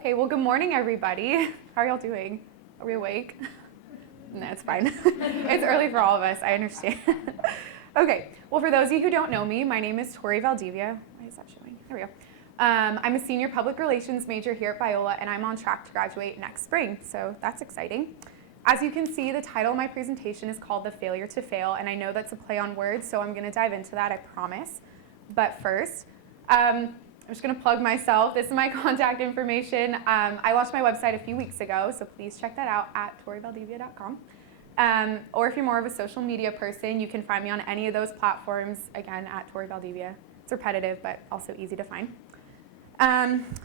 Okay, well, good morning, everybody. How are y'all doing? Are we awake? No, it's fine. It's early for all of us, I understand. Okay, well, for those of you who don't know me, my name is Tori Valdivia. Why is that showing? There we go. I'm a senior public relations major here at Biola, and I'm on track to graduate next spring, so that's exciting. As you can see, the title of my presentation is called The Failure to Fail, and I know that's a play on words, so I'm going to dive into that, I promise. But first, I'm just going to plug myself. This is my contact information. I launched my website a few weeks ago, so please check that out at torivaldivia.com. Or if you're more of a social media person, you can find me on any of those platforms, again, at Tori Valdivia. It's repetitive, but also easy to find.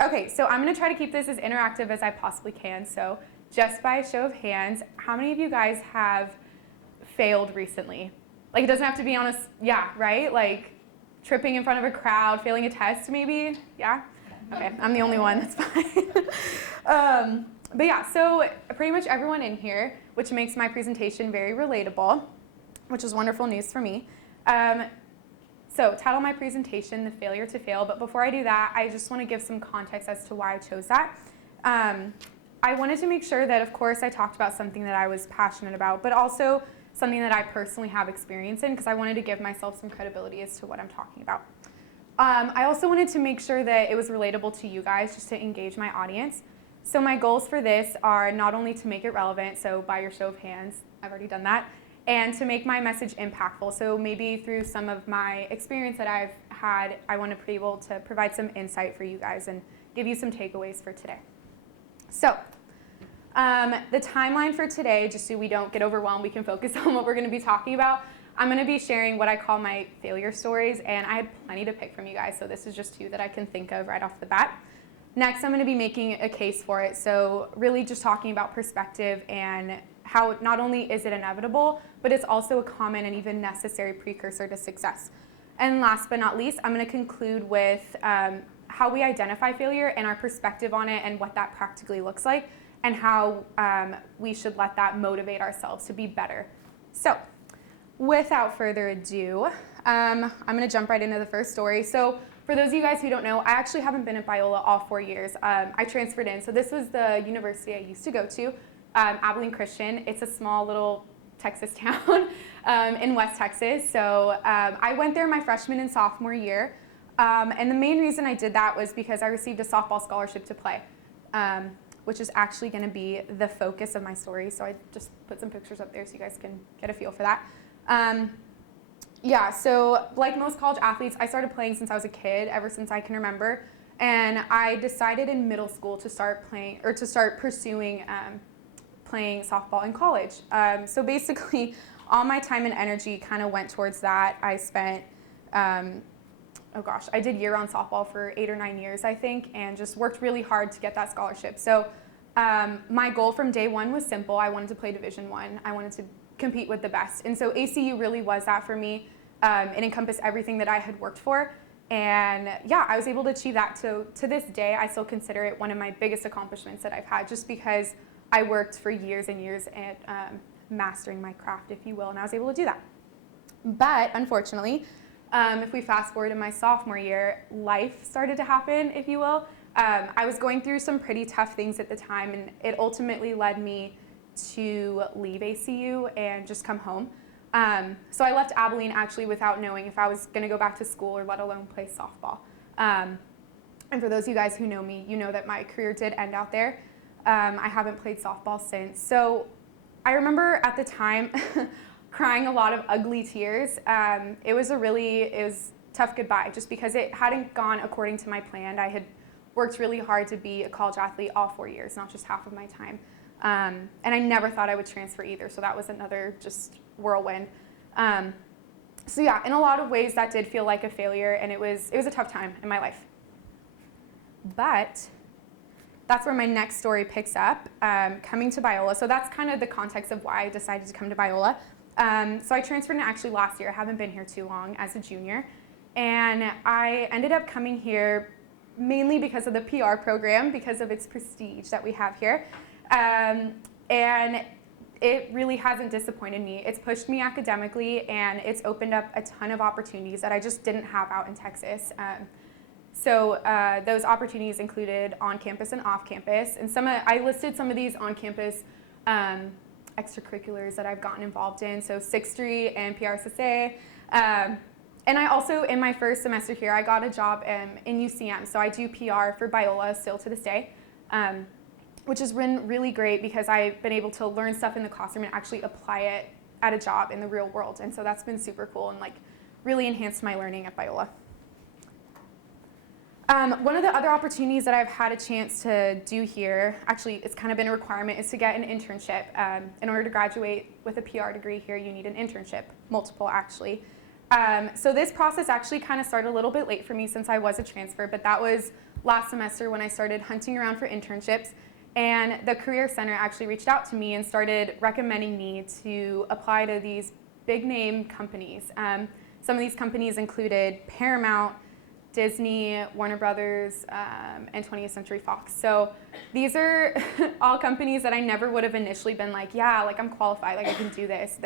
Okay, so I'm going to try to keep this as interactive as I possibly can. So just by a show of hands, how many of you guys have failed recently? Like, it doesn't have to be on a, yeah, right? Like, tripping in front of a crowd, failing a test maybe? Yeah? Okay, I'm the only one, that's fine. But yeah, so pretty much everyone in here, which makes my presentation very relatable, which is wonderful news for me. So title of my presentation, The Failure to Fail, but before I do that, I just want to give some context as to why I chose that. I wanted to make sure that, of course, I talked about something that I was passionate about, but also something that I personally have experience in, because I wanted to give myself some credibility as to what I'm talking about. I also wanted to make sure that it was relatable to you guys, just to engage my audience. So my goals for this are not only to make it relevant, so by your show of hands, I've already done that, and to make my message impactful. So maybe through some of my experience that I've had, I want to be able to provide some insight for you guys and give you some takeaways for today. So the timeline for today, just so we don't get overwhelmed, we can focus on what we're going to be talking about. I'm going to be sharing what I call my failure stories, and I had plenty to pick from you guys, so this is just two that I can think of right off the bat. Next, I'm going to be making a case for it, so really just talking about perspective and how not only is it inevitable, but it's also a common and even necessary precursor to success. And last but not least, I'm going to conclude with how we identify failure and our perspective on it and what that practically looks like, and how we should let that motivate ourselves to be better. So without further ado, I'm going to jump right into the first story. So for those of you guys who don't know, I actually haven't been at Biola all 4 years. I transferred in. So this was the university I used to go to, Abilene Christian. It's a small little Texas town in West Texas. So I went there my freshman and sophomore year. And the main reason I did that was because I received a softball scholarship to play, which is actually going to be the focus of my story. So I just put some pictures up there so you guys can get a feel for that. Yeah, so like most college athletes, I started playing since I was a kid, ever since I can remember. And I decided in middle school to start playing, or to start pursuing playing softball in college. So basically, all my time and energy kind of went towards that. I spent, I did year-round softball for 8 or 9 years, I think, and just worked really hard to get that scholarship. So my goal from day one was simple. I wanted to play Division I. I wanted to compete with the best. And so ACU really was that for me. It encompassed everything that I had worked for. And yeah, I was able to achieve that. So to this day, I still consider it one of my biggest accomplishments that I've had, just because I worked for years and years at mastering my craft, if you will, and I was able to do that. But unfortunately, if we fast forward to my sophomore year, life started to happen, if you will. I was going through some pretty tough things at the time, and it ultimately led me to leave ACU and just come home. So I left Abilene actually without knowing if I was going to go back to school or let alone play softball. And for those of you guys who know me, you know that my career did end out there. I haven't played softball since. So I remember at the time crying a lot of ugly tears. It was tough goodbye, just because it hadn't gone according to my plan. I had worked really hard to be a college athlete all 4 years, not just half of my time. And I never thought I would transfer either, so that was another just whirlwind. So yeah, in a lot of ways that did feel like a failure, and it was a tough time in my life. But that's where my next story picks up, coming to Biola. So that's kind of the context of why I decided to come to Biola. So I transferred in actually last year. I haven't been here too long as a junior. And I ended up coming here mainly because of the PR program, because of its prestige that we have here. And it really hasn't disappointed me. It's pushed me academically, and it's opened up a ton of opportunities that I just didn't have out in Texas. So those opportunities included on campus and off campus. And I listed some of these on campus extracurriculars that I've gotten involved in. So Sixth Street and PRSSA. And I also, in my first semester here, I got a job in UCM. So I do PR for Biola still to this day, which has been really great because I've been able to learn stuff in the classroom and actually apply it at a job in the real world. And so that's been super cool and like really enhanced my learning at Biola. One of the other opportunities that I've had a chance to do here, actually it's kind of been a requirement, is to get an internship. In order to graduate with a PR degree here, you need an internship, multiple actually. So this process actually kind of started a little bit late for me since I was a transfer, but that was last semester when I started hunting around for internships. And the Career Center actually reached out to me and started recommending me to apply to these big name companies. Some of these companies included Paramount, Disney, Warner Brothers, and 20th Century Fox. So these are all companies that I never would have initially been like, yeah, like I'm qualified, like I can do this.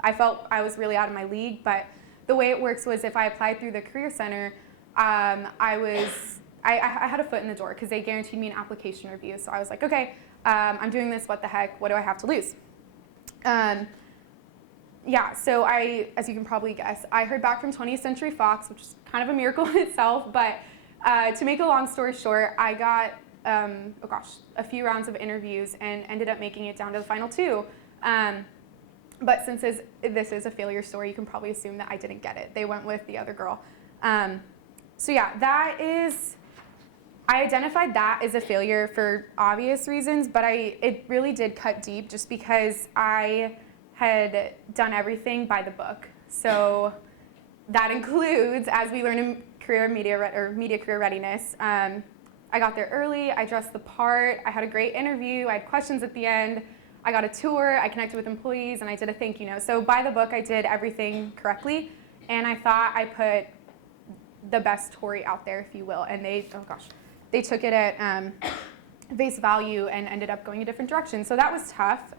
I felt I was really out of my league, but the way it works was if I applied through the Career Center, I had a foot in the door because they guaranteed me an application review. So I was like, okay, I'm doing this, what the heck, what do I have to lose? Yeah, so as you can probably guess, I heard back from 20th Century Fox, which is kind of a miracle in itself, but to make a long story short, I got, a few rounds of interviews and ended up making it down to the final two. But since this is a failure story, you can probably assume that I didn't get it. They went with the other girl. So yeah, I identified that as a failure for obvious reasons, but it really did cut deep just because I had done everything by the book. So that includes, as we learn in media career readiness, I got there early, I dressed the part, I had a great interview, I had questions at the end, I got a tour, I connected with employees, and I did a thank you note. So by the book, I did everything correctly, and I thought I put the best Tori out there, if you will, and they took it at face value and ended up going a different direction. So that was tough.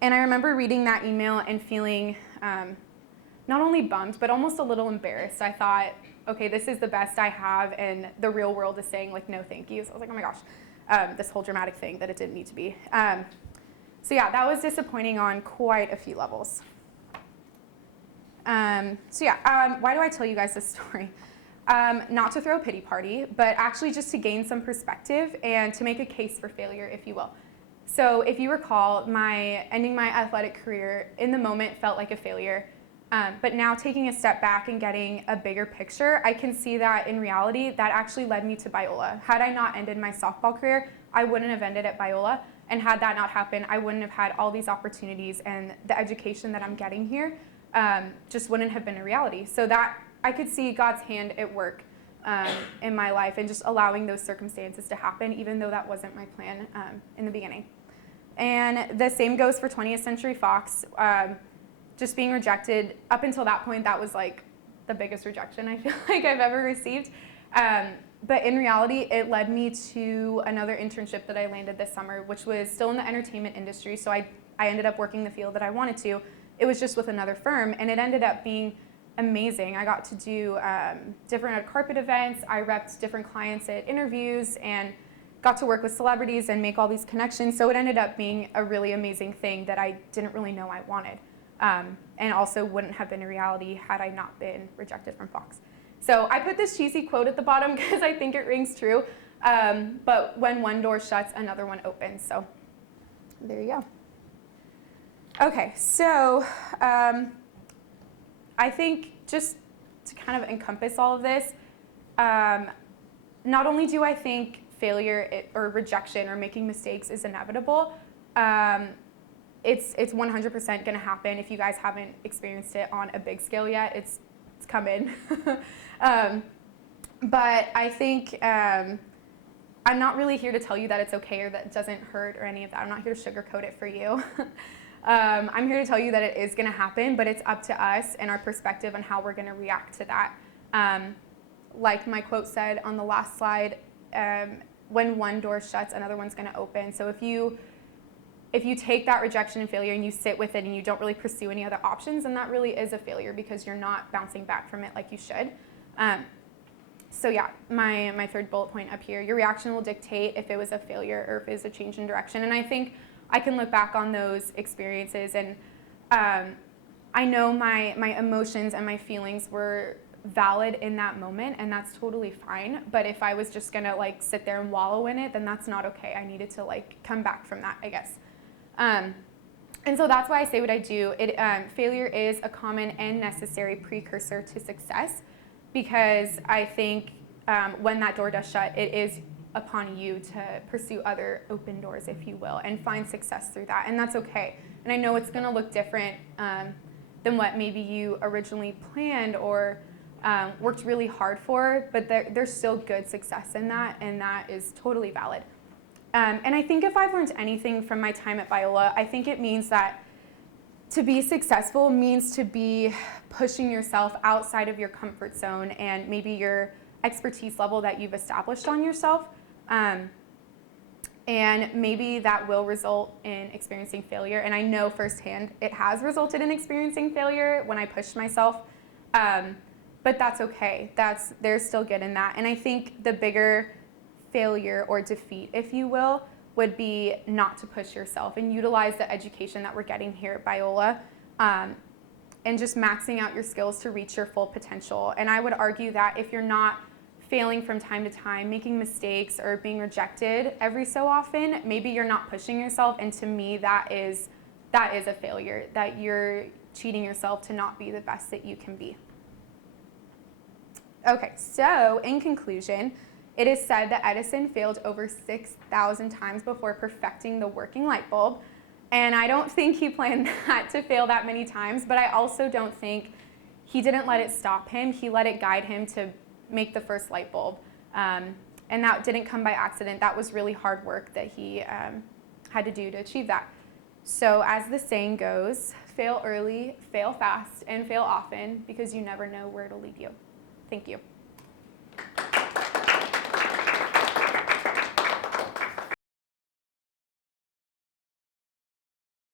And I remember reading that email and feeling not only bummed, but almost a little embarrassed. I thought, okay, this is the best I have, and the real world is saying, like, no thank you. So I was like, oh my gosh, this whole dramatic thing that it didn't need to be. So yeah, that was disappointing on quite a few levels. Why do I tell you guys this story? Not to throw a pity party, but actually just to gain some perspective and to make a case for failure, if you will. So if you recall, ending my athletic career in the moment felt like a failure. But now taking a step back and getting a bigger picture, I can see that in reality, that actually led me to Biola. Had I not ended my softball career, I wouldn't have ended at Biola. And had that not happened, I wouldn't have had all these opportunities, and the education that I'm getting here just wouldn't have been a reality. So that I could see God's hand at work in my life and just allowing those circumstances to happen, even though that wasn't my plan in the beginning. And the same goes for 20th Century Fox. Just being rejected, up until that point, that was like the biggest rejection I feel like I've ever received. But in reality, it led me to another internship that I landed this summer, which was still in the entertainment industry. So I ended up working the field that I wanted to. It was just with another firm, and it ended up being amazing. I got to do different red carpet events. I repped different clients at interviews and got to work with celebrities and make all these connections. So it ended up being a really amazing thing that I didn't really know I wanted. And also wouldn't have been a reality had I not been rejected from Fox. So I put this cheesy quote at the bottom because I think it rings true. But when one door shuts, another one opens. So there you go. Okay, so I think just to kind of encompass all of this, not only do I think failure or rejection or making mistakes is inevitable, it's 100% going to happen. If you guys haven't experienced it on a big scale yet, it's coming. But I think I'm not really here to tell you that it's okay or that it doesn't hurt or any of that. I'm not here to sugarcoat it for you. I'm here to tell you that it is going to happen, but it's up to us and our perspective on how we're going to react to that. Like my quote said on the last slide, when one door shuts, another one's going to open. So if you take that rejection and failure and you sit with it and you don't really pursue any other options, then that really is a failure because you're not bouncing back from it like you should. So yeah, my third bullet point up here, your reaction will dictate if it was a failure or if it was a change in direction. And I think I can look back on those experiences and I know my emotions and my feelings were valid in that moment, and that's totally fine. But if I was just gonna like sit there and wallow in it, then that's not okay. I needed to like come back from that, I guess. And so that's why I say what I do. Failure is a common and necessary precursor to success, because I think when that door does shut, it is upon you to pursue other open doors, if you will, and find success through that. And that's okay. And I know it's going to look different than what maybe you originally planned or worked really hard for, but there's still good success in that, and that is totally valid. And I think if I've learned anything from my time at Biola, I think it means that to be successful means to be pushing yourself outside of your comfort zone and maybe your expertise level that you've established on yourself. And maybe that will result in experiencing failure. And I know firsthand it has resulted in experiencing failure when I pushed myself. But that's okay. There's still good in that. And I think the bigger failure or defeat, if you will, would be not to push yourself and utilize the education that we're getting here at Biola, and just maxing out your skills to reach your full potential. And I would argue that if you're not failing from time to time, making mistakes or being rejected every so often, maybe you're not pushing yourself. And to me, that is a failure, that you're cheating yourself to not be the best that you can be. Okay, so in conclusion, it is said that Edison failed over 6,000 times before perfecting the working light bulb. And I don't think he planned that to fail that many times, but I also don't think he didn't let it stop him. He let it guide him to make the first light bulb. And that didn't come by accident. That was really hard work that he had to do to achieve that. So as the saying goes, fail early, fail fast, and fail often, because you never know where it'll lead you. Thank you.